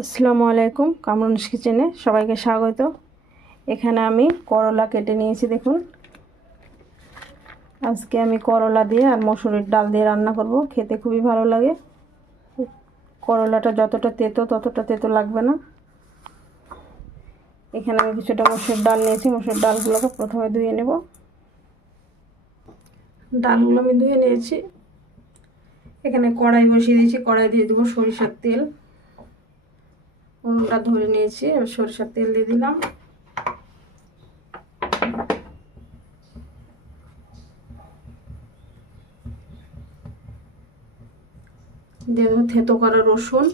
আসসালামু আলাইকুম কামরুনস কিচেনে সবাইকে স্বাগত। এখানে আমি করলা কেটে নিয়েছি, দেখুন। আজকে আমি করলা দিয়ে আর মসুরের ডাল দিয়ে রান্না করব, খেতে খুবই ভালো লাগে। করলাটা যতটা তেতো, ততটা তেতো লাগবে না। এখানে আমি কিছুটা মসুর ডাল নিয়েছি, মসুর ডালগুলোকে প্রথমে ধুয়ে নেব। ডালগুলো আমি ধুয়ে নিয়েছি। এখানে কড়াই বসিয়ে দিয়েছি, কড়াই দিয়ে দেবো সরিষার তেল। উনুনটা ধরে নিয়েছি, এবার সরিষার তেল দিয়ে দিলাম। দিয়ে থেতো করা রসুন।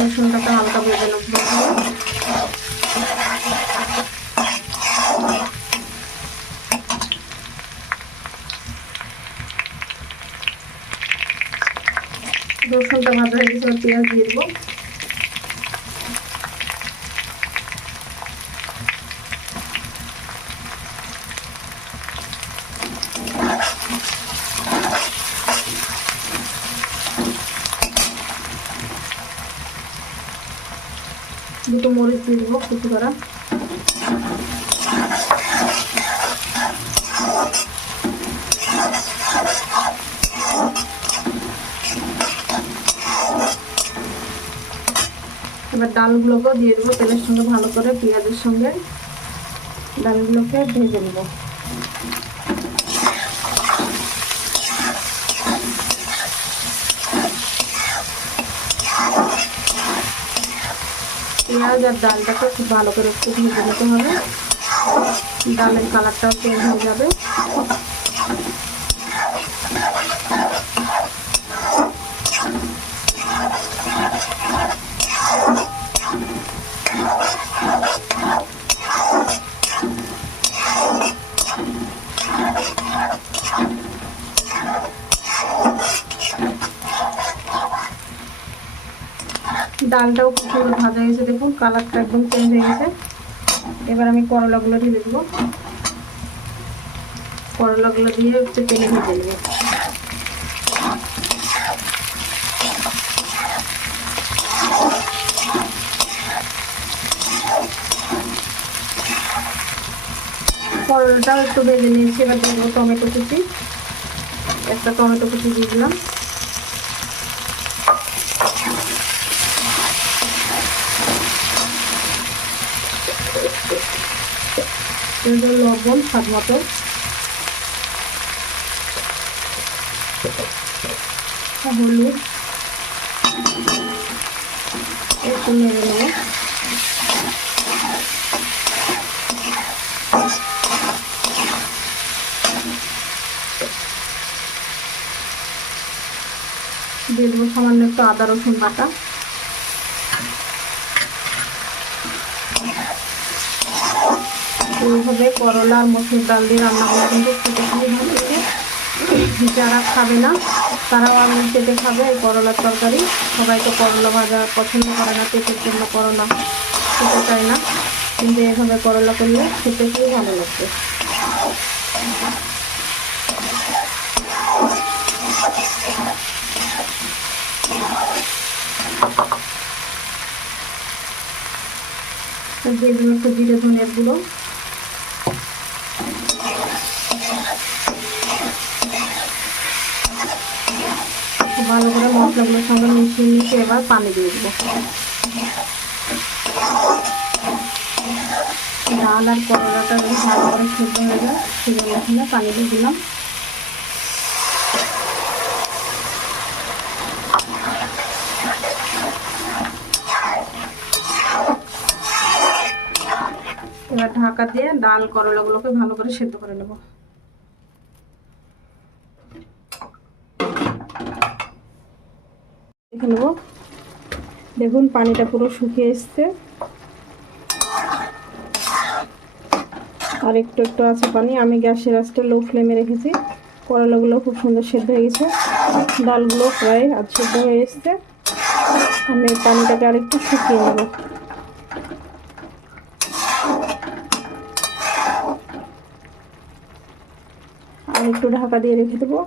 রসুনটাকে হালকা ভেজে নেব। রসুনটা ভাজা হয়ে গেছে পেঁয়াজ দিয়ে দেবো। দুটো মরিচ দিয়ে দেবো কুচি করা এবার ডালগুলোকেও দিয়ে দেবো, তেলের সঙ্গে ভালো করে পেঁয়াজের সঙ্গে ডালগুলোকে ভেজে নেব। পেঁয়াজ আর ডালটাকে খুব ভালো করে একটু ভেজে নিতে হবে। ডালের কালারটাও চেঞ্জ হয়ে যাবে। ডালটাও সুন্দর ভাজা হয়েছে, দেখুন, কালারটা একদম চেঞ্জ হয়ে গেছে। এবার আমি করলাগুলো দিয়ে দেবো। করলাগুলো দিয়ে একটু তেলে ভেজে নেব। করলাটাও একটু ভেজে নিয়েছি, এবার দেবো টমেটো কুচি। একটা টমেটো কুচি দিয়ে দিলাম। লবণ স্বাদ মতো। হলুদ। একটু সামান্য একটু আদা রসুন বাটা। এইভাবে করলা আর মসুর ডাল দিয়ে রান্না করা কিন্তু খেতে খুবই যারা খাবে না, তারাও আমি খেতে খাবে এই করলার তরকারি। সবাই তো করলা ভাজা পছন্দ করে না, পেটের জন্য করলা খেতে চায় না। কিন্তু এইভাবে করলা করলে খেতে খুবই ভালো লাগবে। দিয়ে দেবো একটু জিরে ধনের গুঁড়ো। ভালো করে মশলাগুলোর সঙ্গে মিশিয়ে মিশিয়ে এবার পানি দিয়ে দেবো। ডাল আর করলাটা যদি ভালো করে সেদ্ধ হয়ে যায় সেজন্য এখানে পানি দিয়ে দিলাম। এবার ঢাকা দিয়ে ডাল করলাগুলোকে ভালো করে সেদ্ধ করে নেব। দেখে নেব। দেখুন, পানিটা পুরো শুকিয়ে এসছে। আর একটু একটু আছে পানি। আমি গ্যাসের আঁচটা লো ফ্লেমে রেখেছি। করলাগুলো খুব সুন্দর সেদ্ধ হয়ে গেছে। ডালগুলো প্রায় আজ সেদ্ধ হয়ে এসছে। আমি পানিটাকে আর একটু শুকিয়ে নেব। আর একটু ঢাকা দিয়ে রেখে দেবো।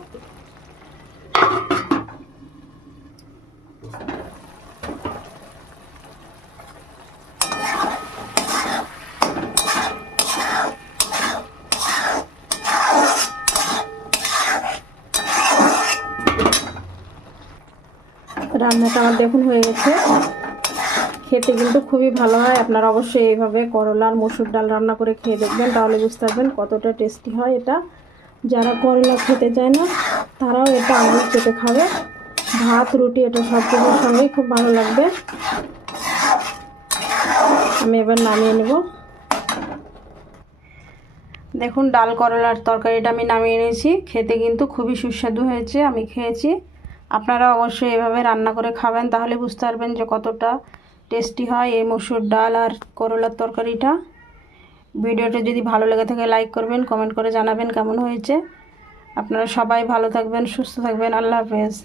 রান্নাটা আমার দেখুন হয়ে গেছে। খেতে কিন্তু খুবই ভালো হয়। আপনারা অবশ্যই এইভাবে করলা আর মসুর ডাল রান্না করে খেয়ে দেখবেন, তাহলে বুঝতে পারবেন কতটা টেস্টি হয় এটা। যারা করলা খেতে চায় না, তারাও এটা আঙুল চেটে খাবে। ভাত, রুটি, এটা সব কিছুর সঙ্গেই খুব ভালো লাগবে। আমি এবার নামিয়ে নেব। দেখুন, ডাল করলার তরকারিটা আমি নামিয়ে নিয়েছি। খেতে কিন্তু খুবই সুস্বাদু হয়েছে, আমি খেয়েছি। আপনারা অবশ্যই এভাবে রান্না করে খাবেন, তাহলে বুঝতে পারবেন যে কতটা টেস্টি হয় এই মসুর ডাল আর করলার তরকারিটা। ভিডিওটা যদি ভালো লেগে থাকে লাইক করবেন কমেন্ট করে জানাবেন কেমন হয়েছে। আপনারা সবাই ভালো থাকবেন, সুস্থ থাকবেন, আল্লাহ হাফেজ।